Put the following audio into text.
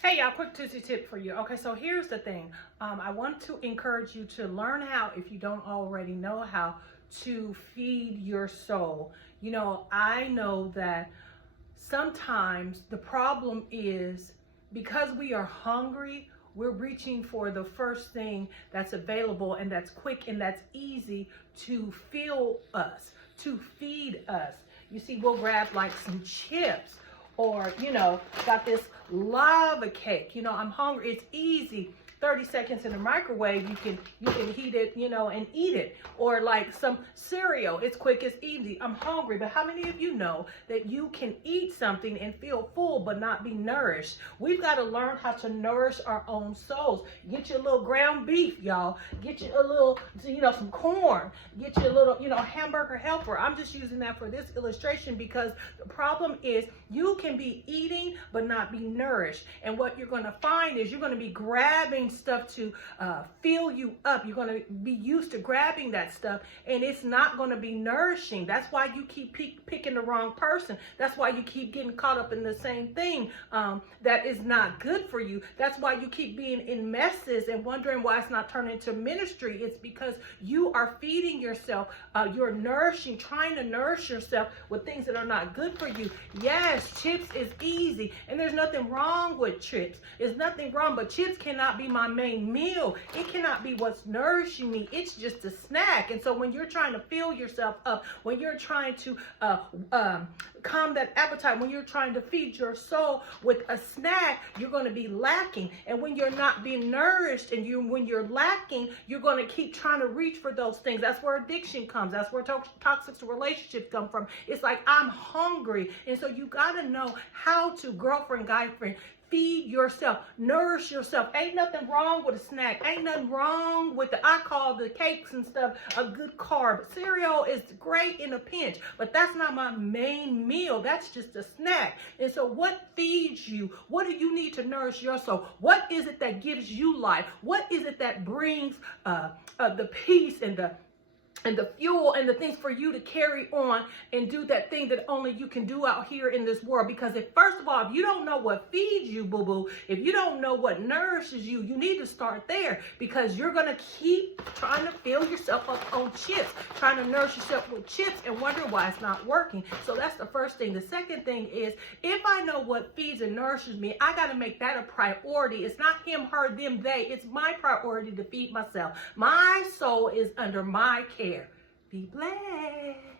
Hey y'all, quick Tuesday tip for you. Okay, so here's the thing. I want to encourage you to learn how, if you don't already know how, to feed your soul. You know, I know that sometimes the problem is because we are hungry, we're reaching for the first thing that's available and that's quick and that's easy to fill us, to feed us. You see, we'll grab like some chips or, got this lava cake. I'm hungry. It's easy. 30 seconds in the microwave, you can heat it, and eat it. Or like some cereal, it's quick, it's easy. I'm hungry, but how many of you know that you can eat something and feel full but not be nourished? We've got to learn how to nourish our own souls. Get you a little ground beef, y'all. Get you a little, some corn. Get you a little, hamburger helper. I'm just using that for this illustration because the problem is you can be eating but not be nourished. And what you're going to find is you're going to be grabbing stuff to fill you up. You're going to be used to grabbing that stuff and it's not going to be nourishing. That's why you keep picking the wrong person. That's why you keep getting caught up in the same thing that is not good for you. That's why you keep being in messes and wondering why it's not turning into ministry. It's because you are feeding yourself. You're trying to nourish yourself with things that are not good for you. Yes, chips is easy and there's nothing wrong with chips. There's nothing wrong, but chips cannot be my main meal. It cannot be what's nourishing me. It's just a snack. And so when you're trying to fill yourself up, when you're trying to calm that appetite, when you're trying to feed your soul with a snack, you're going to be lacking. And when you're not being nourished and when you're lacking, you're going to keep trying to reach for those things. That's where addiction comes. That's where toxic relationships come from. It's like, I'm hungry. And so you got to know how to, girlfriend, guy friend, feed yourself, nourish yourself. Ain't nothing wrong with a snack. Ain't nothing wrong with I call the cakes and stuff a good carb. Cereal is great in a pinch, but that's not my main meal. That's just a snack. And so what feeds you? What do you need to nourish your soul? What is it that gives you life? What is it that brings the peace and the fuel and the things for you to carry on and do that thing that only you can do out here in this world? Because first of all, if you don't know what feeds you, boo-boo, if you don't know what nourishes you, you need to start there, because you're going to keep trying to fill yourself up on chips, trying to nourish yourself with chips and wonder why it's not working. So that's the first thing. The second thing is, if I know what feeds and nourishes me, I got to make that a priority. It's not him, her, them, they. It's my priority to feed myself. My soul is under my care. Be blessed.